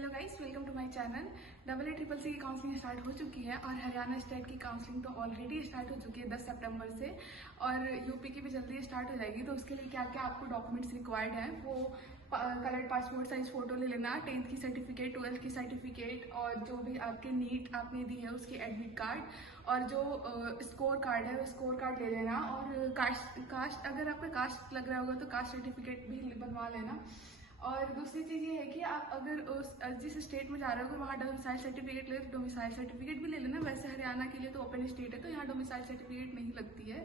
Hello guys, welcome to my channel. AA CCC की counselling start हो चुकी है और हरियाणा स्टेट की काउंसलिंग तो ऑलरेडी स्टार्ट हो चुकी है 10 सितंबर से, और यूपी की भी जल्दी स्टार्ट हो जाएगी। तो उसके लिए क्या क्या आपको डॉक्यूमेंट्स रिक्वायर्ड हैं, वो कलर्ड पासपोर्ट साइज फोटो ले लेना, 10th की सर्टिफिकेट, 12th की सर्टिफिकेट, और जो भी आपके नीट आपने दी है उसकी एडमिट कार्ड, और जो स्कोर कार्ड है वो स्कोर कार्ड ले लेना। और कास्ट अगर आपका कास्ट लग रहा होगा तो कास्ट सर्टिफिकेट भी बनवा लेना। और दूसरी चीज़ ये है कि आप अगर जिस स्टेट में जा रहे हो वहाँ डोमिसाइल सर्टिफिकेट ले तो डोमिसाइल सर्टिफिकेट भी ले लेना। वैसे हरियाणा के लिए तो ओपन स्टेट है तो यहाँ डोमिसाइल सर्टिफिकेट नहीं लगती है।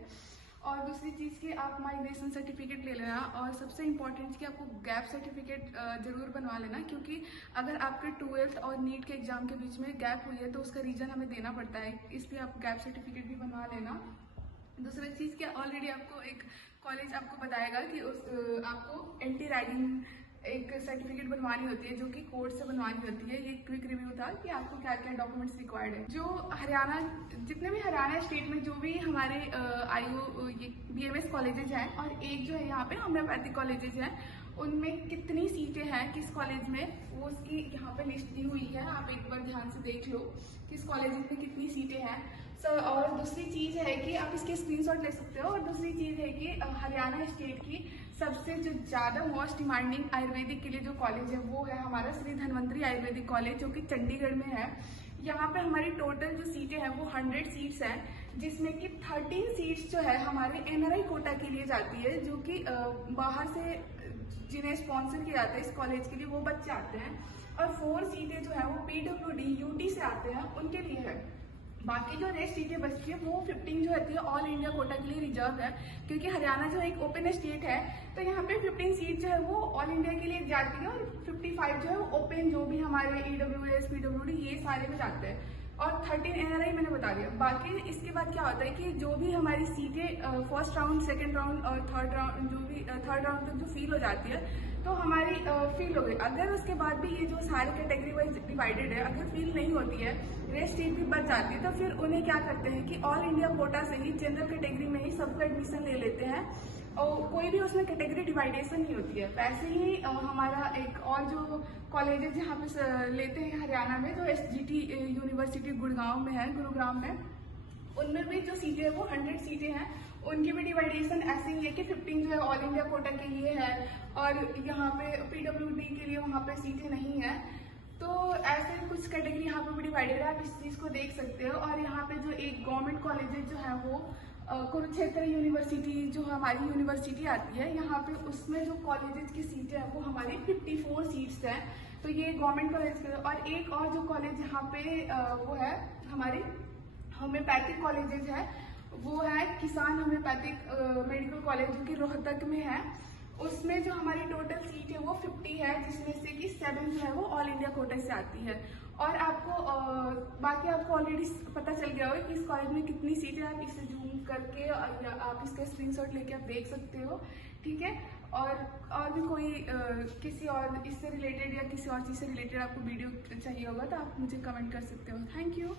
और दूसरी चीज़ कि आप माइग्रेशन सर्टिफिकेट ले लेना। और सबसे इम्पॉर्टेंट कि आपको गैप सर्टिफिकेट जरूर बनवा लेना, क्योंकि अगर आपके 12th और नीट के एग्जाम के बीच में गैप हुई है तो उसका रीज़न हमें देना पड़ता है, इसलिए आप गैप सर्टिफिकेट भी बनवा लेना। दूसरी चीज़ क्या, ऑलरेडी आपको एक कॉलेज आपको बताएगा कि आपको एंटी रैगिंग एक सर्टिफिकेट बनवानी होती है, जो कि कोर्ट से बनवानी होती है। ये क्विक रिव्यू था कि आपको क्या क्या डॉक्यूमेंट्स रिक्वायर्ड है। जो हरियाणा, जितने भी हरियाणा स्टेट में जो भी हमारे ये BMS कॉलेजेज हैं, और एक जो है यहाँ पे होम्योपैथिक कॉलेजेज हैं, उनमें कितनी सीटें हैं किस कॉलेज में, वो उसकी यहाँ पे लिस्ट दी हुई है। आप एक बार ध्यान से देख लो किस कॉलेज में कितनी सीटें हैं सर। और दूसरी चीज़ है कि आप इसके स्क्रीनशॉट ले सकते हो। और दूसरी चीज़ है कि हरियाणा स्टेट की सबसे जो ज़्यादा मोस्ट डिमांडिंग आयुर्वेदिक के लिए जो कॉलेज है वो है हमारा श्री धन्वंतरी आयुर्वेदिक कॉलेज, जो कि चंडीगढ़ में है। यहाँ पे हमारी टोटल जो सीटें हैं वो 100 सीट्स हैं, जिसमें कि 13 सीट्स जो है हमारे NRI कोटा के लिए जाती है, जो कि बाहर से जिन्हें स्पॉन्सर किया जाता है इस कॉलेज के लिए वो बच्चे आते हैं। और 4 सीटें जो है वो PWD UT से आते हैं, उनके लिए है। बाकी जो रेस्ट सीटें बचती है वो 15 जो रहती है ऑल इंडिया कोटा के लिए रिजर्व है, क्योंकि हरियाणा जो एक ओपन स्टेट है तो यहाँ पे 15 सीट जो है वो ऑल इंडिया के लिए जाती है, और 55 जो है वो ओपन, जो भी हमारे EWS PWD ये सारे में जाते हैं, और 13 NRI मैंने बता दिया। बाकी इसके बाद क्या होता है कि जो भी हमारी सीटें फर्स्ट राउंड, सेकेंड राउंड और थर्ड राउंड, जो भी थर्ड राउंड तक जो फील हो जाती है तो हमारी फील हो गई। अगर उसके बाद भी ये जो सारे कैटेगरी वाइज डिवाइडेड है, अगर फील नहीं होती है, रेस्ट सीट भी बच जाती है, तो फिर उन्हें क्या करते हैं कि ऑल इंडिया कोटा से ही जनरल कैटेगरी में ही सबका एडमिशन ले लेते हैं, और कोई भी उसमें कैटेगरी डिवाइडेशन नहीं होती है। वैसे ही हमारा एक और जो कॉलेज है जहाँ पे लेते हैं हरियाणा में, जो SGT यूनिवर्सिटी गुड़गांव में है, गुरुग्राम में, उनमें भी जो सीटें हैं वो 100 सीटें हैं। उनकी भी डिवाइडेशन ऐसे ही है कि 15 जो है ऑल इंडिया कोटा के लिए है, और यहाँ पे PWD के लिए वहाँ पे सीटें नहीं है। तो ऐसे कुछ कैटेगरी यहाँ पे भी डिवाइडेड है, आप इस चीज़ को देख सकते हो। और यहाँ पे जो एक गवर्नमेंट कॉलेजेस जो है वो कुरुक्षेत्र यूनिवर्सिटी जो हमारी यूनिवर्सिटी आती है यहाँ पे, उसमें जो कॉलेजेस की सीटें हैं वो हमारी 54 सीट्स हैं। तो ये गवर्नमेंट कॉलेज के, और एक और जो कॉलेज यहाँ पे वो है हमारे होम्योपैथिक कॉलेजेज है, वो है किसान होम्योपैथिक मेडिकल कॉलेज, जो कि रोहतक में है। उसमें जो हमारी टोटल सीट है वो 50 है, जिसमें से कि 7 जो है वो ऑल इंडिया कोटा से आती है। और आपको बाकी आपको ऑलरेडी पता चल गया होगा कि इस कॉलेज में कितनी सीटें, आप इसे जूम करके आप इसका स्क्रीनशॉट लेके आप देख सकते हो, ठीक है। और भी कोई किसी और इससे रिलेटेड या किसी और चीज़ से रिलेटेड आपको वीडियो चाहिए होगा तो आप मुझे कमेंट कर सकते हो। Thank you.